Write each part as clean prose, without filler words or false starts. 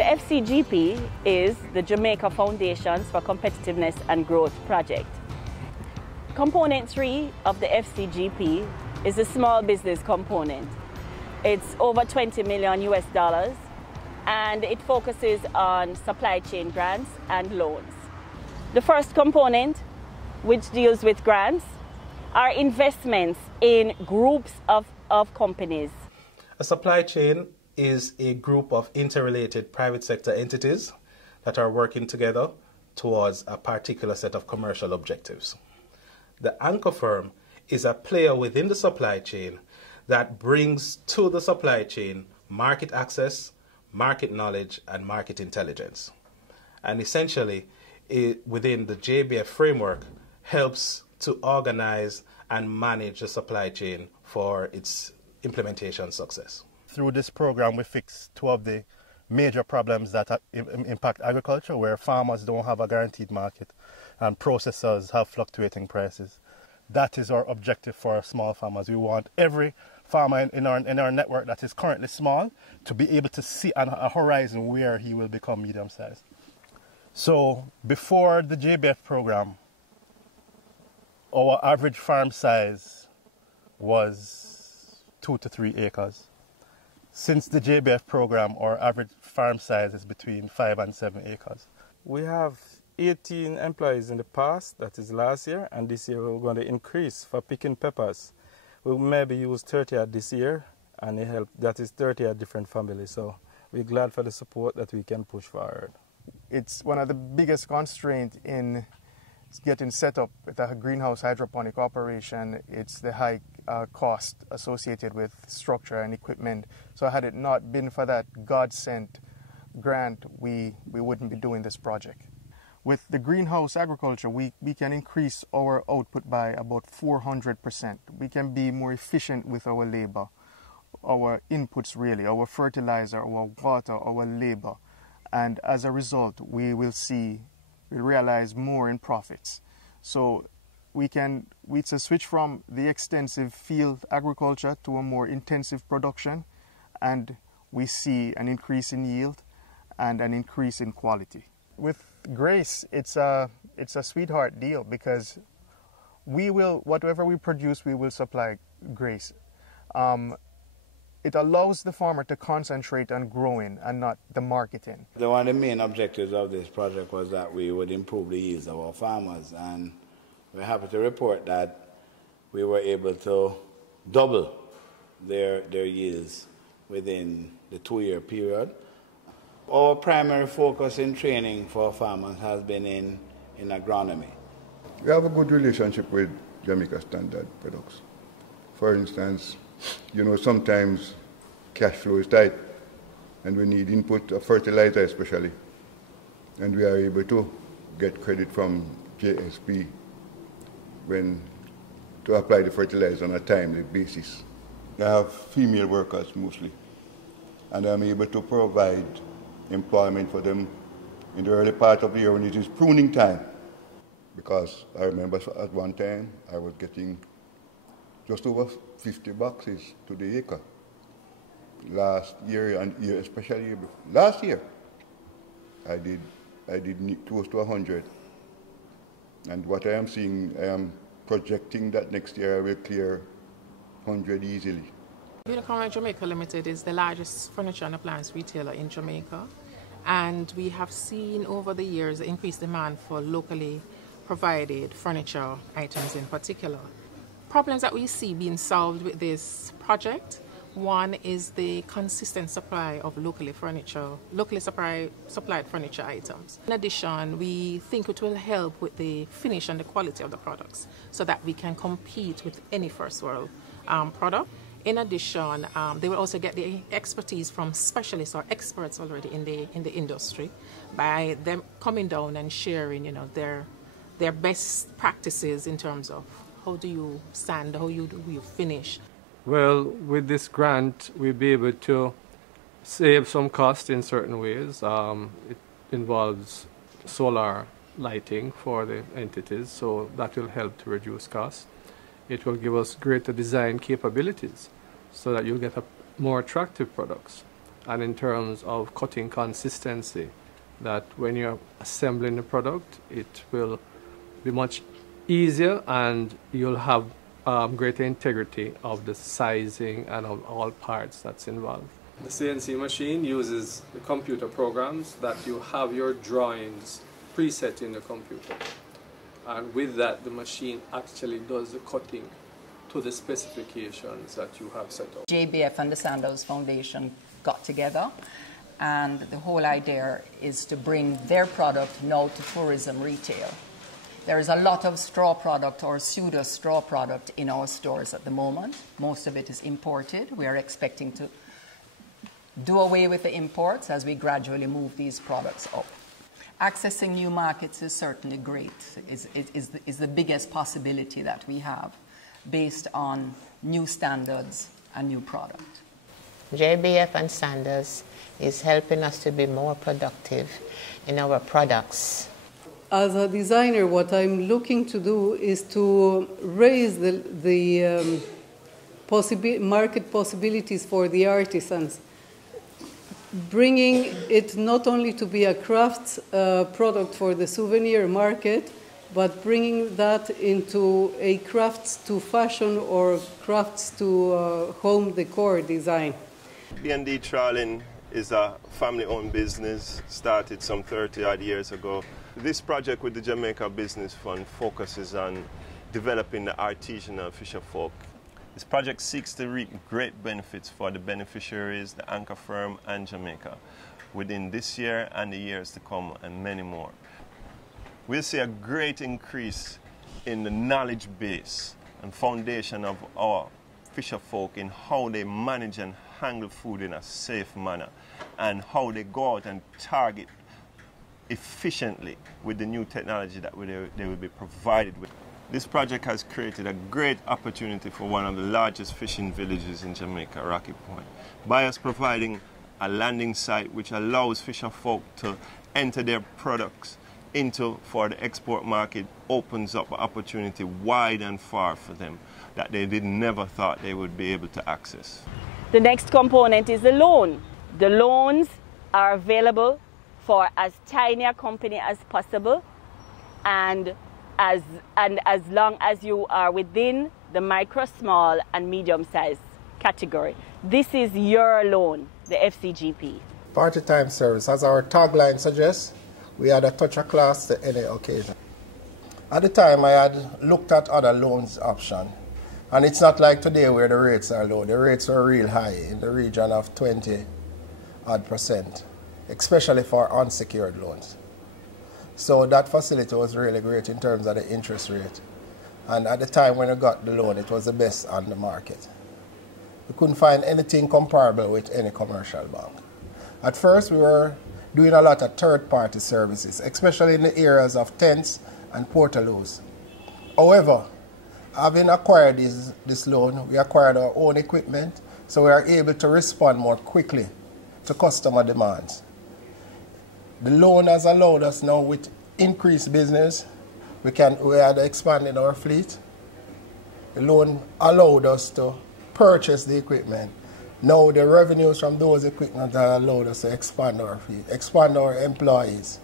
The FCGP is the Jamaica Foundations for Competitiveness and Growth project. Component 3 of the FCGP is the small business component. It's over $20 million US, and it focuses on supply chain grants and loans. The first component, which deals with grants, are investments in groups of companies. A supply chain is a group of interrelated private sector entities that are working together towards a particular set of commercial objectives. The anchor firm is a player within the supply chain that brings to the supply chain market access, market knowledge, and market intelligence. And essentially, within the JBF framework, helps to organize and manage the supply chain for its implementation success. Through this program, we fix two of the major problems that impact agriculture, where farmers don't have a guaranteed market and processors have fluctuating prices. That is our objective for our small farmers. We want every farmer in our network that is currently small to be able to see a horizon where he will become medium-sized. So before the JBF program, our average farm size was 2 to 3 acres. Since the JBF program, our average farm size is between 5 and 7 acres. We have 18 employees in the past, that is last year, and this year we're going to increase for picking peppers. We'll maybe use 30 at this year, and that is 30 at different families. So we're glad for the support that we can push forward. It's one of the biggest constraints in getting set up with a greenhouse hydroponic operation. It's the high cost associated with structure and equipment. So had it not been for that God-sent grant, we wouldn't be doing this project. With the greenhouse agriculture, we can increase our output by about 400%. We can be more efficient with our labor, our inputs really, our fertilizer, our water, our labor. And as a result, we'll realize more in profits. So it's a switch from the extensive field agriculture to a more intensive production, and we see an increase in yield and an increase in quality. With Grace, it's a sweetheart deal, because whatever we produce, we will supply Grace. It allows the farmer to concentrate on growing and not the marketing. One of the main objectives of this project was that we would improve the yields of our farmers, and we're happy to report that we were able to double their yields within the 2-year period. Our primary focus in training for farmers has been in agronomy. We have a good relationship with Jamaica Standard Products. For instance, sometimes cash flow is tight and we need input of fertilizer especially. And we are able to get credit from JSP to apply the fertilizer on a timely basis. I have female workers mostly, and I'm able to provide employment for them in the early part of the year when it is pruning time. Because I remember at one time I was getting just over 50 boxes to the acre. Last year, and especially last year, I did close to 100. And what I am seeing, I am projecting that next year I will clear 100 easily. Unicorn Jamaica Limited is the largest furniture and appliance retailer in Jamaica, and we have seen over the years increased demand for locally provided furniture items in particular. Problems that we see being solved with this project: one is the consistent supply of locally supplied furniture items. In addition, we think it will help with the finish and the quality of the products so that we can compete with any first world product. In addition, they will also get the expertise from specialists or experts already in the industry by them coming down and sharing, their best practices in terms of how do you sand, how do you finish. Well, with this grant, we'll be able to save some cost in certain ways. It involves solar lighting for the entities, so that will help to reduce costs. It will give us greater design capabilities so that you'll get more attractive products. and in terms of cutting consistency, that when you're assembling the product, it will be much easier and you'll have greater integrity of the sizing and of all parts that's involved. The CNC machine uses the computer programs that you have your drawings preset in the computer. And with that, the machine actually does the cutting to the specifications that you have set up. JBF and the Sandals Foundation got together, and the whole idea is to bring their product now to tourism retail. There is a lot of straw product or pseudo straw product in our stores at the moment. Most of it is imported. We are expecting to do away with the imports as we gradually move these products up. Accessing new markets is certainly great. Is the biggest possibility that we have based on new standards and new product. JBF and Sanders is helping us to be more productive in our products. As a designer, what I'm looking to do is to raise the market possibilities for the artisans, bringing it not only to be a crafts product for the souvenir market, but bringing that into a crafts to fashion or crafts to home decor design. B&D Trawling is a family-owned business, started some 30-odd years ago. This project with the Jamaica Business Fund focuses on developing the artisanal fisher folk. This project seeks to reap great benefits for the beneficiaries, the anchor firm, and Jamaica within this year and the years to come, and many more. We'll see a great increase in the knowledge base and foundation of our fisher folk in how they manage and handle food in a safe manner, and how they go out and target efficiently with the new technology that they will be provided with. This project has created a great opportunity for one of the largest fishing villages in Jamaica, Rocky Point, by us providing a landing site which allows fisher folk to enter their products for the export market, opens up an opportunity wide and far for them that they never thought they would be able to access. The next component is the loan. The loans are available for as tiny a company as possible, and as long as you are within the micro, small and medium size category. This is your loan, the FCGP. Party time service, as our tagline suggests, we had a touch of class to any occasion. At the time, I had looked at other loans option, and it's not like today where the rates are low. The rates are real high, in the region of 20% odd, especially for unsecured loans. So that facility was really great in terms of the interest rate. And at the time when I got the loan, it was the best on the market. We couldn't find anything comparable with any commercial bank. At first, we were doing a lot of third-party services, especially in the areas of tents and portaloos. However, having acquired this loan, we acquired our own equipment, so we are able to respond more quickly to customer demands. The loan has allowed us now, with increased business, we had expanded our fleet. The loan allowed us to purchase the equipment. Now the revenues from those equipment have allowed us to expand our fleet, expand our employees.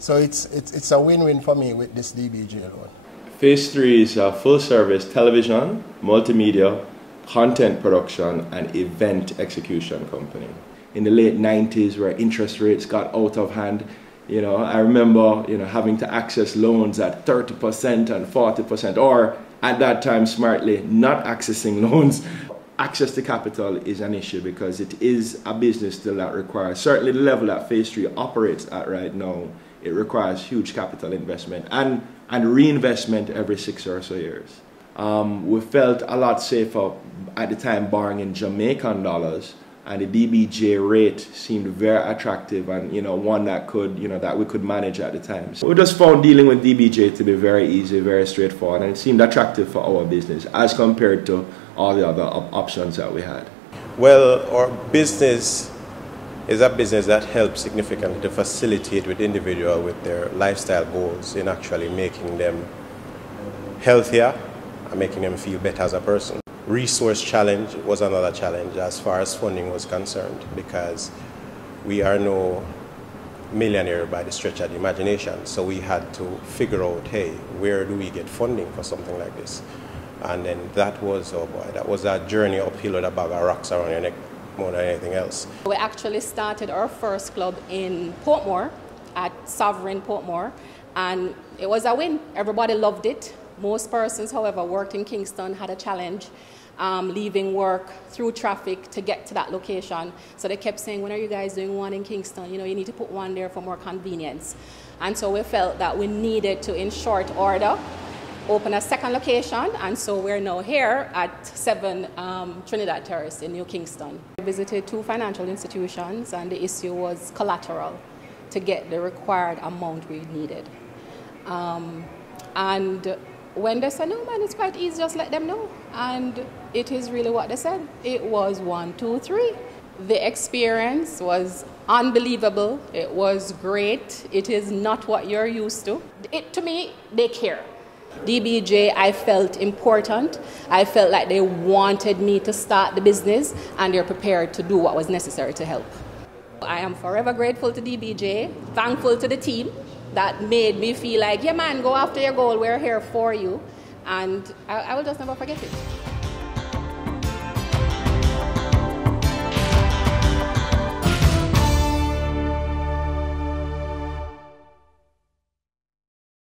So it's a win-win for me with this DBJ loan. Phase 3 is a full-service television, multimedia, content production, and event execution company. In the late 90s, where interest rates got out of hand, I remember, having to access loans at 30% and 40%, or at that time, smartly, not accessing loans. Access to capital is an issue because it is a business still that requires, certainly the level that Phase 3 operates at right now, it requires huge capital investment and reinvestment every 6 or so years. We felt a lot safer at the time borrowing in Jamaican dollars, and the DBJ rate seemed very attractive and one that that we could manage at the time. So we just found dealing with DBJ to be very easy, very straightforward, and it seemed attractive for our business as compared to all the other options that we had. Well, our business is a business that helps significantly to facilitate with individuals with their lifestyle goals in actually making them healthier and making them feel better as a person. resource challenge was another challenge as far as funding was concerned, because we are no millionaire by the stretch of the imagination. So we had to figure out, hey, where do we get funding for something like this? And then that was, oh boy, that was a journey uphill with a bag of rocks around your neck more than anything else. We actually started our first club in Portmore, at Sovereign Portmore, and it was a win. Everybody loved it. Most persons, however, worked in Kingston, had a challenge leaving work through traffic to get to that location. So they kept saying, when are you guys doing one in Kingston? You know, you need to put one there for more convenience. And so we felt that we needed to, in short order, open a second location, and so we're now here at 7 Trinidad Terrace in New Kingston. I visited 2 financial institutions, and the issue was collateral to get the required amount we needed. And when they said, no man, it's quite easy, just let them know. And it is really what they said. It was 1, 2, 3. The experience was unbelievable. It was great. It is not what you're used to. To me, they care. DBJ, I felt important. I felt like they wanted me to start the business, and they're prepared to do what was necessary to help. I am forever grateful to DBJ, thankful to the team that made me feel like, yeah man, go after your goal, we're here for you. And I will just never forget it.